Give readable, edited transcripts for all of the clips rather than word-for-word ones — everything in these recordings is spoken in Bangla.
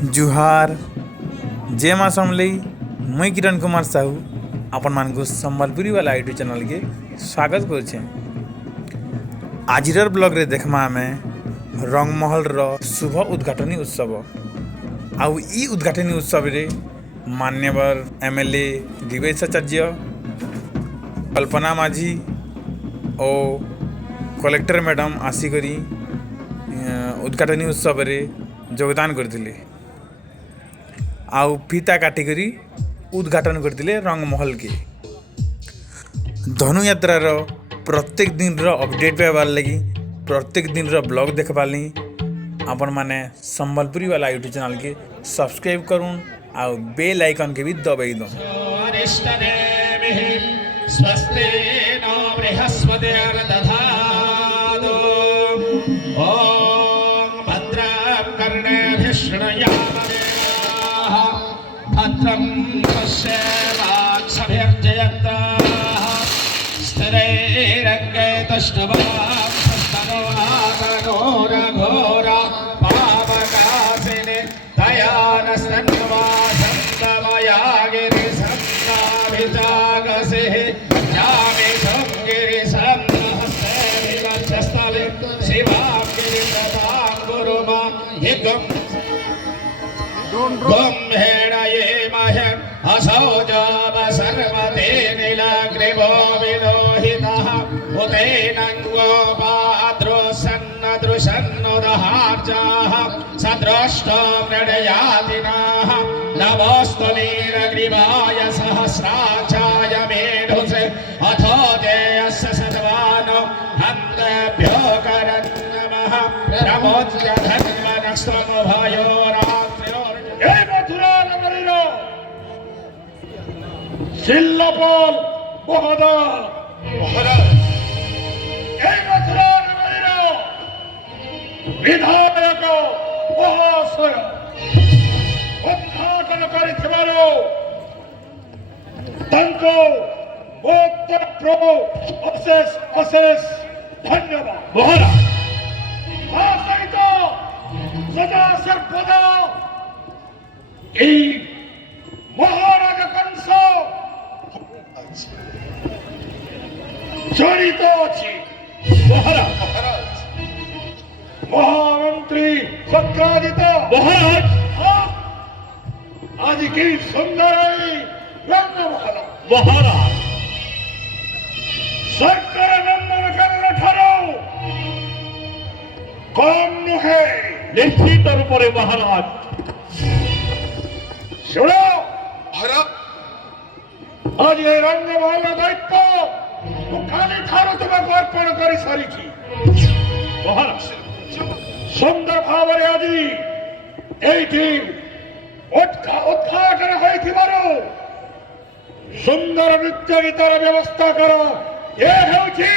जुहार जय माँ समलई मुई किरण कुमार साहू आपण मान संबलपुरी वाला यूट्यूब चैनल के स्वागत करुचे। आजिर ब्लॉग रे देखमा आमे रंगमहल रो शुभ उद्घाटनी उत्सव आउ ई उद्घाटनी उत्सव रे मान्यवर एमएलए दिवेश आचार्य कल्पना माझी और कलेक्टर मैडम आसिकरी उद्घाटनी उत्सव रे योगदान करथिले आउ फीता काटिकरी उद्घाटन करथिले रंगमहल के। धनुयात्रार प्रत्येक दिन रो अपडेट पाइबार लगी प्रत्येक दिन रो ब्लॉग देखबार लगी आपण माने संबलपुरी वाला यूट्यूब चैनल के सब्सक्राइब करूँ आउ बेल आइकन के भी दबाई दो। भद्रं पश्येमाक्षभिर्जयन्तः स्थिरैरङ्गैस्तुष्टवांस्तनोघोरा पावकासिनि दयानस्तन्वासन्दमयागिरिसन्नाभिजागसिः यामिषं गिरिसन्नहस्ते विवक्षस्थले शिवां गिरिप्रदां गुरुमा हिगम् ब्रह्मेणये मह्यम् असौ जाव सर्वते नीलाग्रिवो विलोहितः उतेनङ्गो पादृशन्नदृशन्नुदहार्जाः सद्रष्टो मृडयातिनाः नमोऽस्तु नीलग्रीवाय सहस्राक्षाय मेढुसे अथो जयस्य सद्वानो हन्तेभ्यो करन्नमः प्रमोद्य धन्वनस्तमुभयोरा শিল্লাপল মহারাজ এই মথুরানগরীর বিধায়ক মহাশୟ ଉଦ୍ଘାଟନ କରିଥିବାରୁ ତାଙ୍କୁ ମୋ ତରଫରୁ ଅଶେଷ ଧନ୍ୟବାଦ ମହାରାଜ। ତା ସହିତ ସଦା ସର୍ବଦା ଏଇ ମହାରାଜ କଂସ জড়িত আছে মহারাজ। মহামন্ত্রী চক্রাদিত মহারাজ আজ কি সুন্দর রঙ্গমহল মহারাজ সরকার নন্দন কানন ঠারো কম নুহে নিশ্চিত রূপে মহারাজ। শুনো মহারাজ আজ এই রঙ্গমহল দায়িত্ব কালি ঠারো তোমাকে অর্পণ করে সারিছি মহারাজ। সুন্দর ভাবে আଜି এইটি উদ্ঘাটন হয়েଥିବାରୁ ସୁନ୍ଦର ନୃତ୍ୟ ଗୀତର ବ୍ୟବସ୍ଥା କର। ଏ ହେଉଛି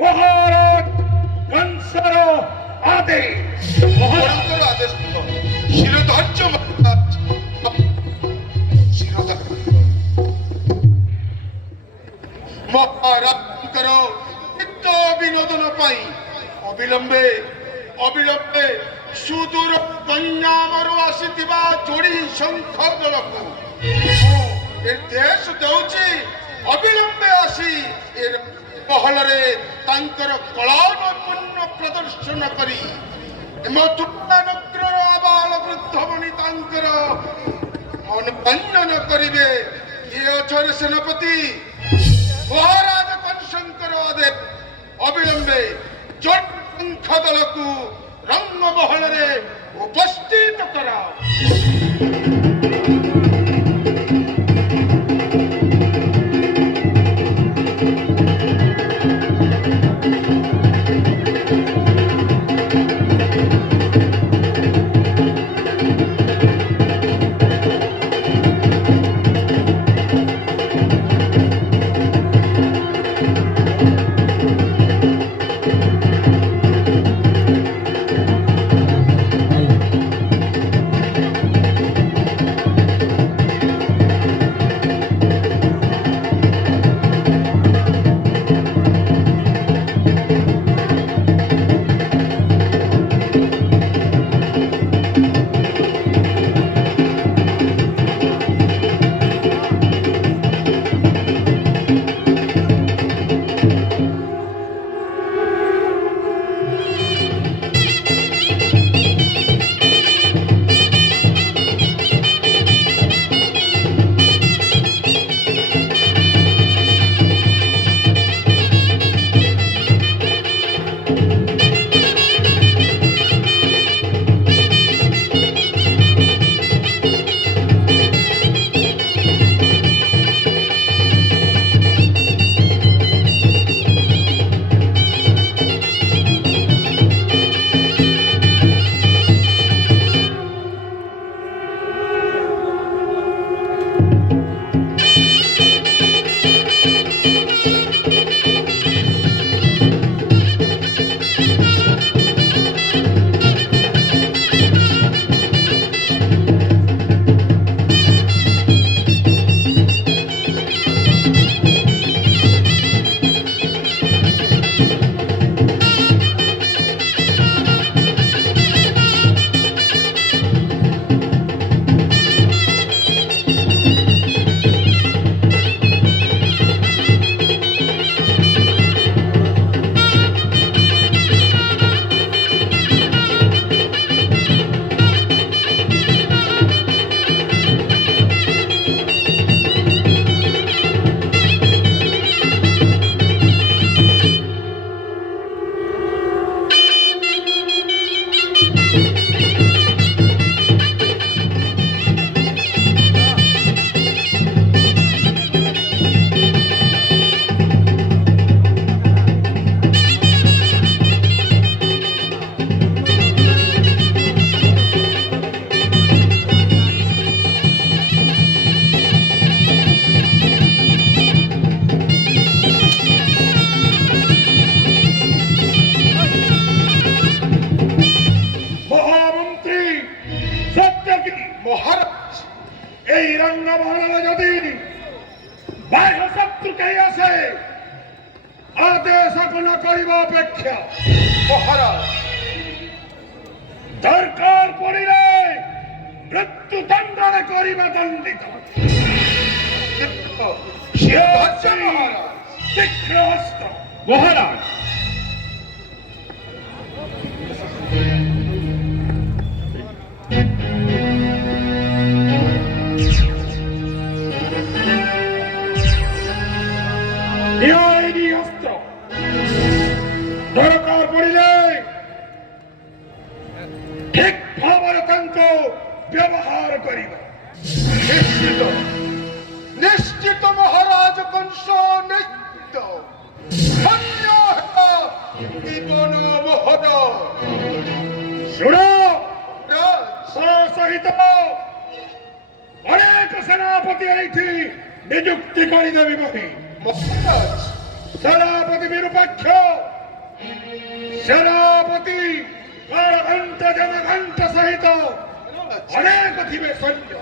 ମହାରାଜ କଂସର ଆଦେଶ। ମହାରାଜଙ୍କର ଆଦେଶ ଶିରଧାର୍ଯ୍ୟ ମହାରାଜଙ୍କର ଚିତ୍ତ ବିନୋଦନ ପାଇଁ ଅବିଳମ୍ବେ ସୁଦୂର ଗଞ୍ଜାମରୁ ଆସିଥିବା ଯୋଡ଼ି ଶଙ୍ଖ ଦଳକୁ ନିର୍ଦ୍ଦେଶ ଦେଉଛି ଅବିଳମ୍ବେ ଆସି ଏ ମହଲରେ ତାଙ୍କର କଳାନୈପୁଣ୍ୟ ପ୍ରଦର୍ଶନ କରି ମଥୁରାନଗରର ଆବାଳ ବୃଦ୍ଧ ବନିତାଙ୍କର ମନୋରଞ୍ଜନ କରିବେ। କିଏ ଅଛନ୍ତି ସେନାପତି? ମହାରାଜ କଂସଙ୍କର ଆଦେଶ ଅବିଳମ୍ବେ ଶଙ୍ଖ ଦଳକୁ ରଙ୍ଗମହଲରେ ଉପସ୍ଥିତ କରାଅ। মহারাজ এই রঙ্গমহলে যদি বাহ্য শত্রু কেই আসে আদেশ আপন করিব অপেক্ষা মহারাজ দরকার পড়িলে মৃত্যু দণ্ডনে করিবা দণ্ডিত সিদ্ধার্থ মহারাজ তীক্ষ্ণ হস্ত মহারাজ ন্যায়ী অস্ত্র দরকার পড়িলে ঠিক ভাବରେ ତାଙ୍କୁ ବ୍ୟବହାର କରିବା নিশ্চিত নিশ্চিত মহারাজ কংস নিশ্চিত ধন্য হেব জীবন মোহন ଶୁଣ রাজ ତା ସହିତ ଅନେକ ସେନାପତି ଏଇଠି ନିଯୁକ୍ତି କରିଦେବି ବୋଲି মহারাজ ସେନାପତି ବିରୁପକ୍ଷ ସେନାପତି ଘଣ୍ଟ ଜନଘଣ୍ଟ ସହିତ ଅନେକ ଥିବେ ସୈନ୍ୟ